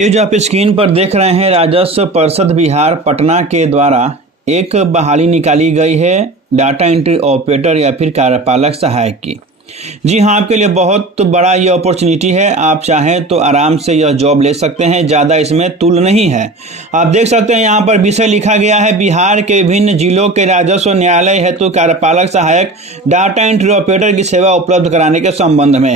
ये जो आप स्क्रीन पर देख रहे हैं, राजस्व परिषद बिहार पटना के द्वारा एक बहाली निकाली गई है डाटा एंट्री ऑपरेटर या फिर कार्यपालक सहायक की। जी हाँ, आपके लिए बहुत बड़ा ये अपॉर्चुनिटी है। आप चाहें तो आराम से यह जॉब ले सकते हैं, ज़्यादा इसमें तुल नहीं है। आप देख सकते हैं यहाँ पर विषय लिखा गया है, बिहार के विभिन्न जिलों के राजस्व न्यायालय हेतु कार्यपालक सहायक डाटा एंट्री ऑपरेटर की सेवा उपलब्ध कराने के संबंध में।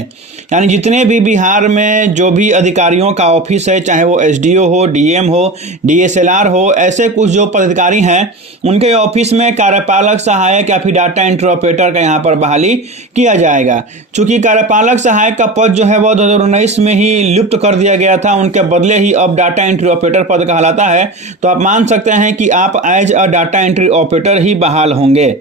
यानी जितने भी बिहार में जो भी अधिकारियों का ऑफिस है, चाहे वो एसडीओ हो, डीएम हो, डीएसएलआर हो, ऐसे कुछ जो पदाधिकारी हैं उनके ऑफिस में कार्यपालक सहायक या फिर डाटा एंट्री ऑपरेटर का यहाँ पर बहाली किया जाएगा। चूंकि कार्यपालक सहायक का पद जो है वो 2019 में ही लुप्त कर दिया गया था, उनके बदले ही अब डाटा एंट्री ऑपरेटर पद कहलाता है। तो आप मान सकते हैं कि आप as a data entry operator ही बहाल होंगे।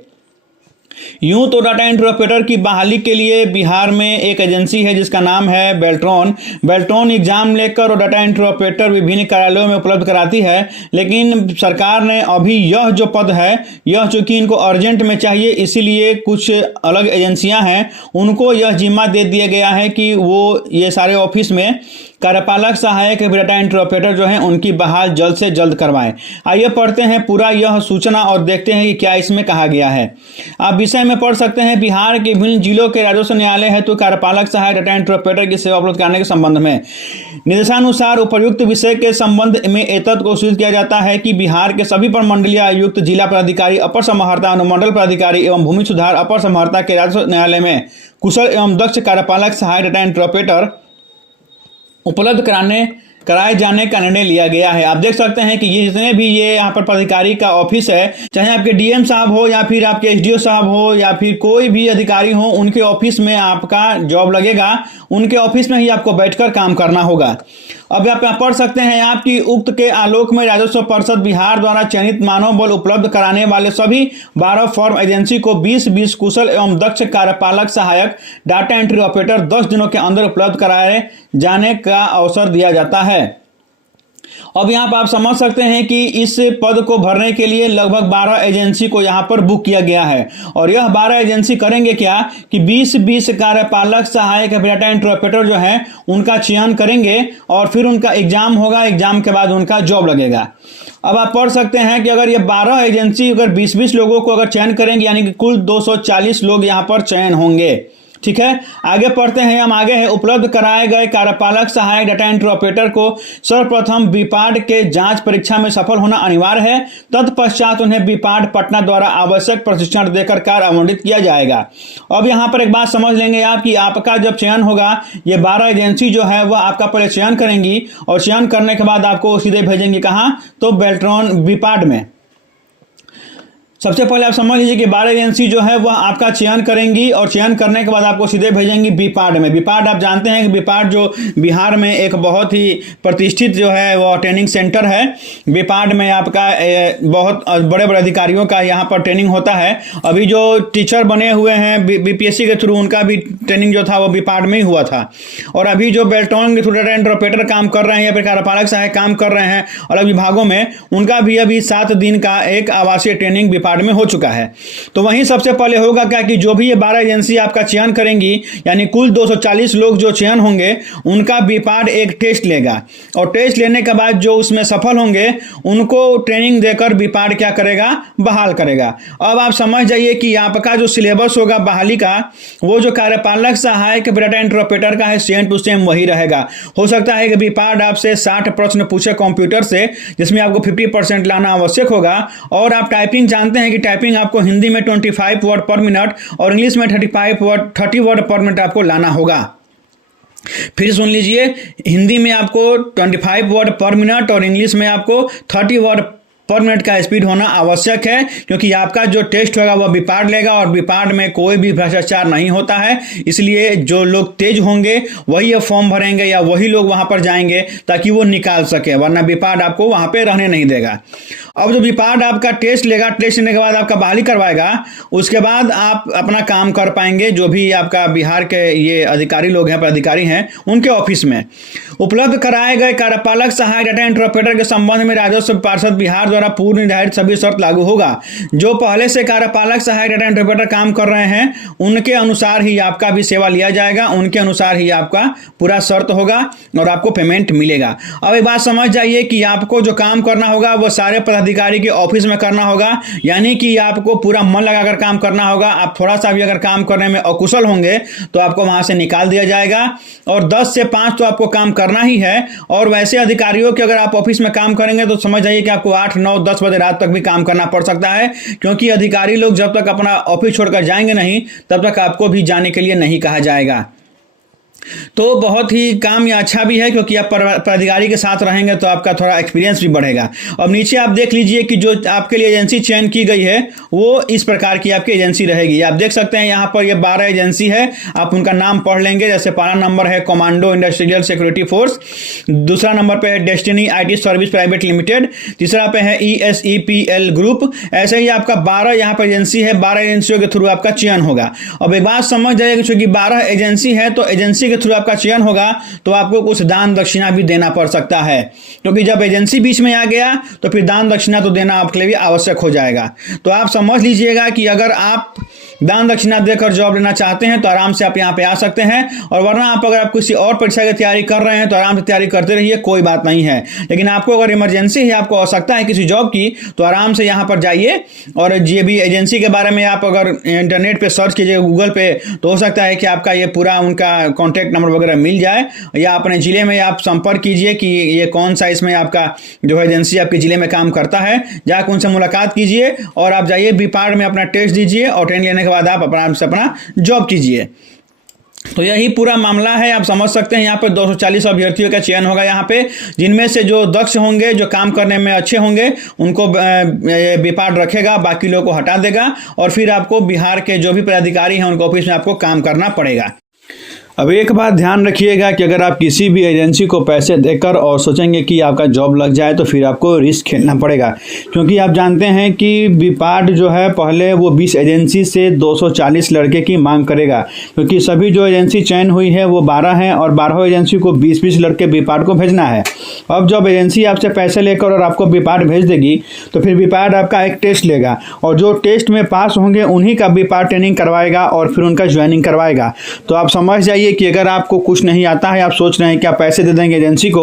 यूं तो डाटा एंट्री ऑपरेटर की बहाली के लिए बिहार में एक एजेंसी है जिसका नाम है बेल्ट्रॉन एग्जाम लेकर और डाटा एंट्री ऑपरेटर विभिन्न कार्यालयों में उपलब्ध कराती है। लेकिन सरकार ने अभी यह जो पद है, यह चूंकि इनको अर्जेंट में चाहिए, इसीलिए कुछ अलग एजेंसियां हैं उनको यह जिम्मा दे दिया गया है कि वो ये सारे ऑफिस में कार्यपालक सहायक डाटा एंट्री ऑपरेटर जो हैं उनकी बहाल जल्द से जल्द करवाएं। आइए पढ़ते हैं पूरा यह सूचना और देखते हैं कि क्या इसमें कहा गया है। आप विषय में पढ़ सकते हैं, बिहार के विभिन्न जिलों के राजस्व न्यायालय हेतु कार्यपालक सहायक डाटा एंट्री ऑपरेटर की सेवा उपलब्ध कराने के संबंध में निर्देशानुसार उपर्युक्त विषय के संबंध में एतद को सूचित किया जाता है कि बिहार के सभी प्रमंडलीय आयुक्त, जिला पदाधिकारी, अपर समाहर्ता, अनुमंडल पदाधिकारी एवं भूमि सुधार अपर समाहर्ता के राजस्व न्यायालय में कुशल एवं दक्ष कार्यपालक सहायक डाटा एंट्री ऑपरेटर उपलब्ध कराए जाने का निर्णय लिया गया है। आप देख सकते हैं कि ये जितने भी ये यहाँ पर पदाधिकारी का ऑफिस है, चाहे आपके डीएम साहब हो या फिर आपके एसडीओ साहब हो या फिर कोई भी अधिकारी हो, उनके ऑफिस में आपका जॉब लगेगा। उनके ऑफिस में ही आपको बैठकर काम करना होगा। अब आप यहाँ पढ़ सकते हैं, आपकी उक्त के आलोक में राजस्व परिषद बिहार द्वारा चयनित मानव बल उपलब्ध कराने वाले सभी 12 फॉर्म एजेंसी को 20 कुशल एवं दक्ष कार्यपालक सहायक डाटा एंट्री ऑपरेटर 10 दिनों के अंदर उपलब्ध कराए जाने का अवसर दिया जाता है। अब यहाँ पर आप समझ सकते हैं कि इस पद को भरने के लिए लगभग 12 एजेंसी को यहाँ पर बुक किया गया है। और यह 12 एजेंसी करेंगे क्या कि 20 कार्यपालक सहायक डाटा एंट्री ऑपरेटर जो है उनका चयन करेंगे और फिर उनका एग्जाम होगा, एग्जाम के बाद उनका जॉब लगेगा। अब आप पढ़ सकते हैं कि अगर ये 12 एजेंसी अगर 20 लोगों को अगर चयन करेंगे, यानी कि कुल 240 लोग यहाँ पर चयन होंगे। ठीक है, आगे पढ़ते हैं। हम आगे है, उपलब्ध कराए गए कार्यपालक सहायक डाटा एंट्री ऑपरेटर को सर्वप्रथम बीपाड के जांच परीक्षा में सफल होना अनिवार्य है। तत्पश्चात उन्हें बीपाड पटना द्वारा आवश्यक प्रशिक्षण देकर कार्य आवंटित किया जाएगा। अब यहाँ पर एक बात समझ लेंगे आप कि आपका जब चयन होगा, ये 12 एजेंसी जो है वह आपका पहले चयन करेंगी और चयन करने के बाद आपको सीधे भेजेंगे कहाँ, तो बेल्ट्रॉन बीपाड में। सबसे पहले आप समझ लीजिए कि 12 एजेंसी जो है वह आपका चयन करेंगी और चयन करने के बाद आपको सीधे भेजेंगी बीपाड में। बीपाड आप जानते हैं कि बीपाड जो बिहार में एक बहुत ही प्रतिष्ठित जो है वो ट्रेनिंग सेंटर है। बीपाड में आपका बहुत बड़े बड़े अधिकारियों का यहाँ पर ट्रेनिंग होता है। अभी जो टीचर बने हुए हैं बीपीएससी के थ्रू, उनका भी ट्रेनिंग जो था वो बीपाड में ही हुआ था। और अभी जो बेल्ट्रॉन के थ्रू डाटा एंट्री ऑपरेटर काम कर रहे हैं या फिर कार्यपालक सहायक काम कर रहे हैं अलग विभागों में, उनका भी अभी 7 दिन का एक आवासीय ट्रेनिंग बीपाड में हो चुका है। तो वहीं सबसे पहले होगा क्या कि जो भी ये 12 एजेंसी आपका चयन करेंगी, यानी कुल 240 लोग जो चयन होंगे, उनका बीपाड एक टेस्ट लेगा और टेस्ट लेने के बाद जो उसमें सफल होंगे उनको ट्रेनिंग देकर बीपाड क्या करेगा, बहाल करेगा। अब आप समझ जाइए कि आपका जो सिलेबस होगा बहाली का, वो जो कार्यपालक सहायक डाटा एंट्री ऑपरेटर का है सेम टू सेम वही रहेगा। हो सकता है कि बीपाड आपसे 60 प्रश्न पूछे कंप्यूटर से, जिसमें आपको 50% लाना आवश्यक होगा। और आप टाइपिंग जानते हैं कि टाइपिंग आपको हिंदी में 25 वर्ड पर मिनट और इंग्लिश में 30 वर्ड पर मिनट आपको लाना होगा। फिर सुन लीजिए, हिंदी में आपको 25 वर्ड पर मिनट और इंग्लिश में आपको 30 वर्ड पर मिनट का स्पीड होना आवश्यक है, क्योंकि आपका जो टेस्ट होगा वह बीपाड लेगा और बीपाड में कोई भी भ्रष्टाचार नहीं होता है। इसलिए जो लोग तेज होंगे वही ये फॉर्म भरेंगे या वही लोग वहां पर जाएंगे ताकि वो निकाल सके, वरना बीपाड आपको वहां पे रहने नहीं देगा। अब जो बीपाड आपका टेस्ट लेगा, टेस्ट लेने के बाद आपका बहाली करवाएगा, उसके बाद आप अपना काम कर पाएंगे। जो भी आपका बिहार के ये अधिकारी लोग हैं, पदाधिकारी हैं, उनके ऑफिस में उपलब्ध कराए गए कार्यपालक सहायक डाटा एंट्री ऑपरेटर के संबंध में राजस्व परिषद बिहार द्वारा पूर्व निर्धारित सभी शर्त लागू होगा। जो पहले से कार्यपालक सहायक डाटा एंट्री ऑपरेटर काम कर रहे हैं उनके अनुसार ही आपका भी सेवा लिया जाएगा, उनके अनुसार ही आपका पूरा शर्त होगा और आपको पेमेंट मिलेगा। अब एक बात समझ जाइए कि आपको जो काम करना होगा वो सारे पदाधिकारी के ऑफिस में करना होगा, यानी कि आपको पूरा मन लगाकर काम करना होगा। आप थोड़ा सा भी अगर काम करने में अकुशल होंगे तो आपको वहां से निकाल दिया जाएगा और 10 से 5 तो आपको काम करना ही है। और वैसे अधिकारियों के अगर आप ऑफिस में काम करेंगे तो समझ जाइए कि आपको 8, 9, 10 बजे रात तक भी काम करना पड़ सकता है, क्योंकि अधिकारी लोग जब तक अपना ऑफिस छोड़कर जाएंगे नहीं तब तक आपको भी जाने के लिए नहीं कहा जाएगा। तो बहुत ही काम यह अच्छा भी है, क्योंकि आप पदाधिकारी के साथ रहेंगे तो आपका थोड़ा एक्सपीरियंस भी बढ़ेगा। अब नीचे आप देख लीजिए कि जो आपके लिए एजेंसी चयन की गई है वो इस प्रकार की आपकी एजेंसी रहेगी। आप देख सकते हैं यहाँ पर ये 12 एजेंसी है, आप उनका नाम पढ़ लेंगे। जैसे पहला नंबर है कमांडो इंडस्ट्रियल सिक्योरिटी फोर्स, दूसरा नंबर पे है destiny IT service private limited, तीसरा पे है ESEPL ग्रुप। ऐसे ही आपका 12 यहाँ पर एजेंसी है, 12 एजेंसियों के थ्रू आपका चयन होगा। अब एक बात समझ जाइए, चूंकि 12 एजेंसी है तो एजेंसी के थ्रू आपका चयन होगा तो आपको कुछ दान दक्षिणा भी देना पड़ सकता है, क्योंकि जब एजेंसी बीच में आ गया तो फिर दान दक्षिणा तो देना आपके लिए भी आवश्यक हो जाएगा। तो आप समझ लीजिएगा कि अगर आप दान दक्षिणा देकर जॉब लेना चाहते हैं तो आराम से आप यहाँ पे आ सकते हैं, और वरना अगर आप किसी और परीक्षा की तैयारी कर रहे हैं तो आराम से तैयारी करते रहिए, कोई बात नहीं है। लेकिन आपको अगर इमरजेंसी है, आपको आवश्यकता है किसी जॉब की, तो आराम से यहाँ पर जाइए और ये भी एजेंसी के बारे में आप अगर इंटरनेट पे सर्च कीजिए गूगल पे तो हो सकता है कि आपका ये पूरा उनका कॉन्टैक्ट नंबर वगैरह मिल जाए, या अपने ज़िले में आप संपर्क कीजिए कि ये कौन सा इसमें आपका जो है एजेंसी आपके ज़िले में काम करता है, जाकर उनसे मुलाकात कीजिए और आप जाइए बीपाड में अपना टेस्ट दीजिए और ट्रेन लेने के बाद आप अपना जॉब कीजिए। तो यही पूरा मामला है। आप समझ सकते हैं यहाँ पर 240 अभ्यर्थियों का चयन होगा यहाँ पे, जिनमें से जो दक्ष होंगे, जो काम करने में अच्छे होंगे, उनको बीपाड रखेगा, बाकी लोगों को हटा देगा और फिर आपको बिहार के जो भी पदाधिकारी हैं उनके ऑफिस में आपको काम करना पड़ेगा। अब एक बात ध्यान रखिएगा कि अगर आप किसी भी एजेंसी को पैसे देकर और सोचेंगे कि आपका जॉब लग जाए तो फिर आपको रिस्क खेलना पड़ेगा, क्योंकि आप जानते हैं कि बीपाड जो है पहले वो 20 एजेंसी से 240 लड़के की मांग करेगा, क्योंकि सभी जो एजेंसी चयन हुई है वो 12 हैं और 12 एजेंसी को 20-20 लड़के बीपाड को भेजना है। अब जब एजेंसी आपसे पैसे लेकर और आपको बीपाड भेज देगी तो फिर बीपाड आपका एक टेस्ट लेगा और जो टेस्ट में पास होंगे उन्हीं का बीपाड ट्रेनिंग करवाएगा और फिर उनका ज्वाइनिंग करवाएगा। तो आप समझ जाइए कि अगर आपको कुछ नहीं आता है, आप सोच रहे हैं कि आप पैसे दे देंगे एजेंसी को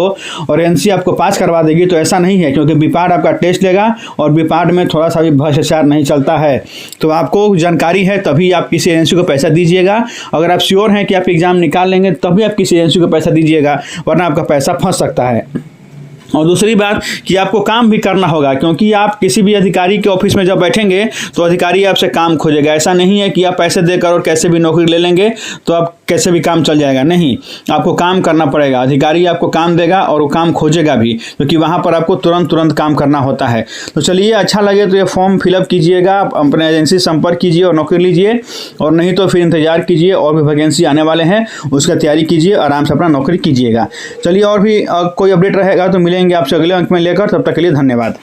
और एजेंसी आपको पास करवा देगी, तो ऐसा नहीं है, क्योंकि बीपाड आपका टेस्ट लेगा और बीपाड में थोड़ा सा भी भ्रष्टाचार नहीं चलता है। तो आपको जानकारी है तभी आप किसी एजेंसी को पैसा दीजिएगा। अगर आप श्योर हैं कि आप एग्जाम निकाल लेंगे तभी आप किसी एजेंसी को पैसा दीजिएगा, वरना आपका पैसा फंस सकता है। और दूसरी बात कि आपको काम भी करना होगा, क्योंकि आप किसी भी अधिकारी के ऑफिस में जब बैठेंगे तो अधिकारी आपसे काम खोजेगा। ऐसा नहीं है कि आप पैसे देकर और कैसे भी नौकरी ले लेंगे तो आप कैसे भी काम चल जाएगा, नहीं, आपको काम करना पड़ेगा। अधिकारी आपको काम देगा और वो काम खोजेगा भी, क्योंकि वहाँ पर आपको तुरंत काम करना होता है। तो चलिए, अच्छा लगे तो ये फॉर्म फिलअप कीजिएगा, अपने एजेंसी संपर्क कीजिए और नौकरी लीजिए, और नहीं तो फिर इंतजार कीजिए, और भी वैकेंसी आने वाले हैं, उसका तैयारी कीजिए, आराम से अपना नौकरी कीजिएगा। चलिए, और भी कोई अपडेट रहेगा तो मिलेंगे आपसे अगले अंक में लेकर, तब तक के लिए धन्यवाद।